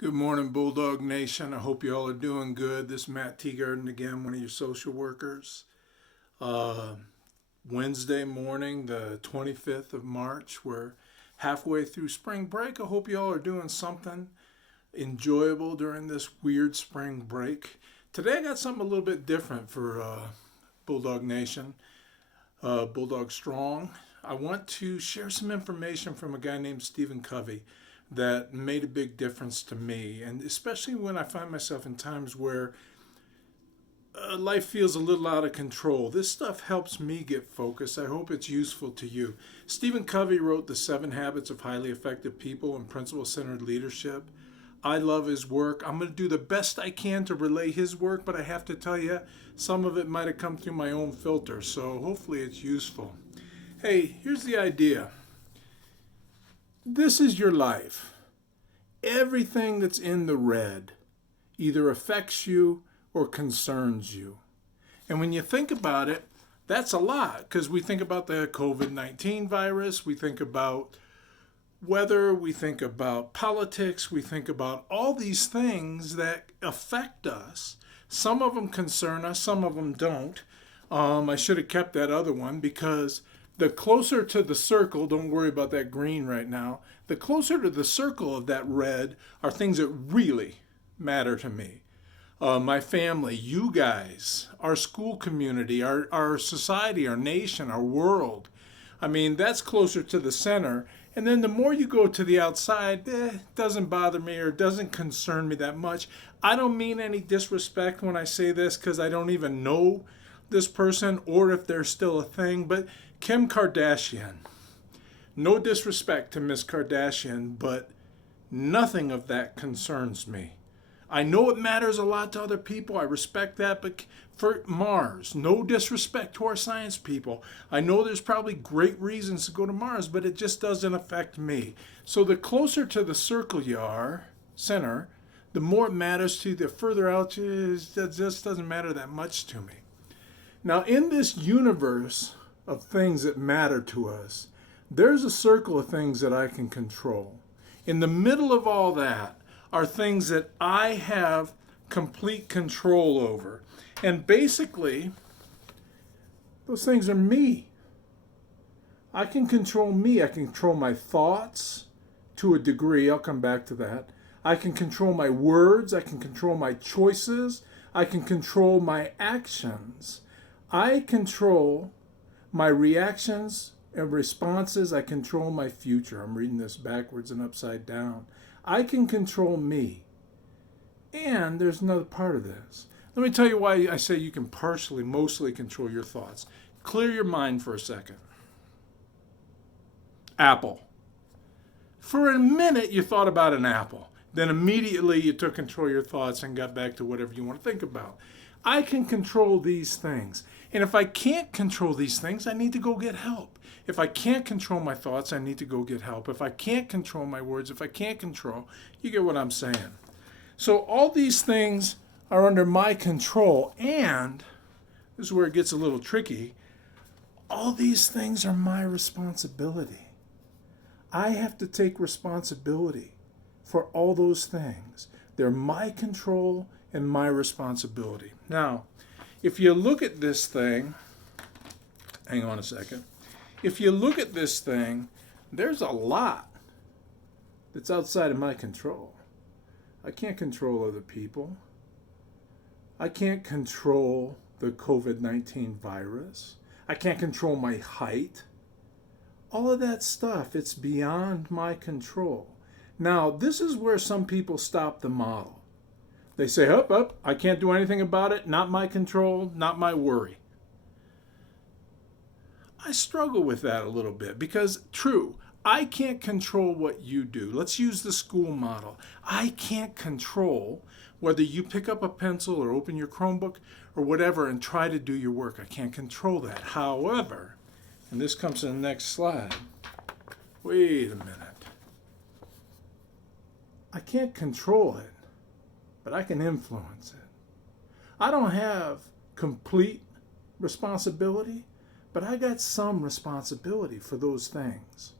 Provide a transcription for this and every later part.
Good morning, Bulldog Nation. I hope you all are doing good. This is Matt Teagarden again, one of your social workers. Uh, Wednesday morning, the 25th of March. We're halfway through spring break. I hope you all are doing something enjoyable during this weird spring break. Today I got something a little bit different for Bulldog Nation, Bulldog Strong. I want to share some information from a guy named Stephen Covey that made a big difference to me, and especially when I find myself in times where life feels a little out of control. This stuff helps me get focused. I hope it's useful to you. Stephen Covey wrote The 7 Habits of Highly Effective People and Principle-Centered Leadership. I love his work. I'm going to do the best I can to relay his work, but I have to tell you, some of it might have come through my own filter, so hopefully it's useful. Hey, here's the idea. This is your life. Everything that's in the red either affects you or concerns you. And when you think about it, that's a lot, because we think about the COVID-19 virus, we think about weather, we think about politics, we think about all these things that affect us. Some of them concern us, some of them don't. I should have kept that other one, because the closer to the circle, don't worry about that green right now, the closer to the circle of that red are things that really matter to me. My family, you guys, our school community, our society, our nation, our world. I mean, that's closer to the center. And then the more you go to the outside, it doesn't bother me or doesn't concern me that much. I don't mean any disrespect when I say this, because I don't even know this person or if they're still a thing, but Kim Kardashian. No disrespect to Miss Kardashian, but nothing of that concerns me. I know it matters a lot to other people. I respect that, but for Mars, no disrespect to our science people. I know there's probably great reasons to go to Mars, but it just doesn't affect me. So the closer to the circle you are, center, the more it matters to you. The further out you is, that just doesn't matter that much to me. Now, in this universe of things that matter to us, there's a circle of things that I can control. In the middle of all that are things that I have complete control over. And basically, those things are me. I can control me. I can control my thoughts to a degree. I'll come back to that. I can control my words. I can control my choices. I can control my actions. I control my reactions and responses. I control my future. I'm reading this backwards and upside down. I can control me. And there's another part of this. Let me tell you why I say you can mostly control your thoughts. Clear your mind for a second. Apple. For a minute you thought about an apple. Then immediately you took control of your thoughts and got back to whatever you want to think about. I can control these things. And if I can't control these things, I need to go get help. If I can't control my thoughts, I need to go get help. If I can't control my words, if I can't control, you get what I'm saying. So all these things are under my control, and this is where it gets a little tricky. All these things are my responsibility. I have to take responsibility for all those things. They're my control and my responsibility. Now, if you look at this thing, hang on a second. If you look at this thing, there's a lot that's outside of my control. I can't control other people. I can't control the COVID-19 virus. I can't control my height. All of that stuff, it's beyond my control. Now, this is where some people stop the model. They say, up, I can't do anything about it, not my control, not my worry. I struggle with that a little bit because, true, I can't control what you do. Let's use the school model. I can't control whether you pick up a pencil or open your Chromebook or whatever and try to do your work. I can't control that. However, and this comes to the next slide. Wait a minute. I can't control it, but I can influence it. I don't have complete responsibility, but I got some responsibility for those things.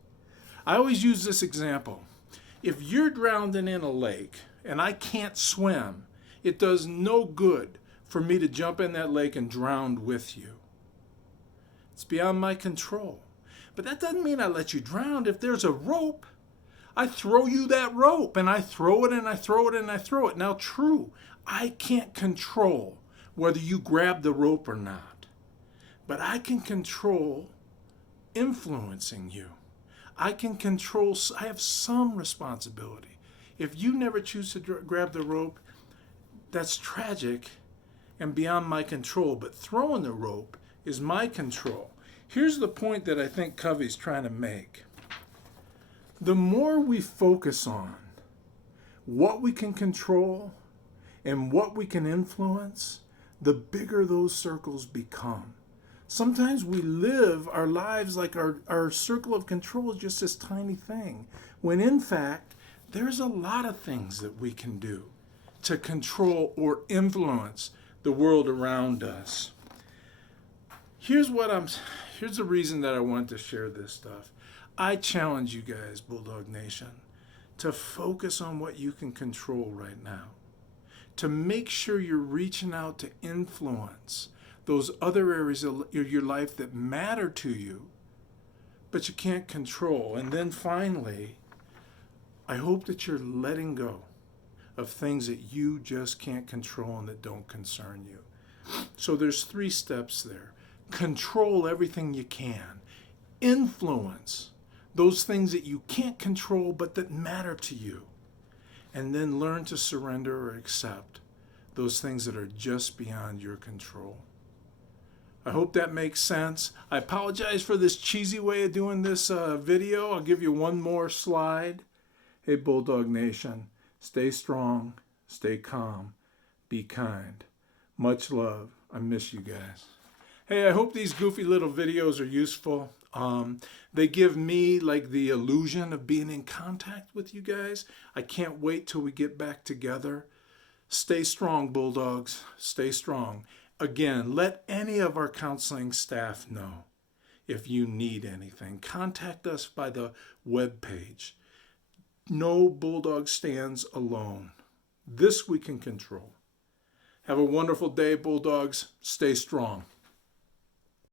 I always use this example. If you're drowning in a lake and I can't swim, it does no good for me to jump in that lake and drown with you. It's beyond my control. But that doesn't mean I let you drown. If there's a rope, I throw you that rope, and I throw it and I throw it and I throw it. Now, true, I can't control whether you grab the rope or not, but I can control influencing you. I have some responsibility. If you never choose to grab the rope, that's tragic and beyond my control, but throwing the rope is my control. Here's the point that I think Covey's trying to make. The more we focus on what we can control and what we can influence, the bigger those circles become. Sometimes we live our lives like our circle of control is just this tiny thing, when in fact, there's a lot of things that we can do to control or influence the world around us. Here's the reason that I want to share this stuff. I challenge you guys, Bulldog Nation, to focus on what you can control right now. To make sure you're reaching out to influence those other areas of your life that matter to you, but you can't control. And then finally, I hope that you're letting go of things that you just can't control and that don't concern you. So there's 3 steps there. Control everything you can. Influence those things that you can't control but that matter to you. And then learn to surrender or accept those things that are just beyond your control. I hope that makes sense. I apologize for this cheesy way of doing this video. I'll give you one more slide. Hey, Bulldog Nation, stay strong, stay calm, be kind. Much love. I miss you guys. Hey, I hope these goofy little videos are useful. They give me like the illusion of being in contact with you guys. I can't wait till we get back together. Stay strong, Bulldogs. Stay strong. Again, let any of our counseling staff know if you need anything. Contact us by the webpage. No Bulldog stands alone. This we can control. Have a wonderful day, Bulldogs. Stay strong.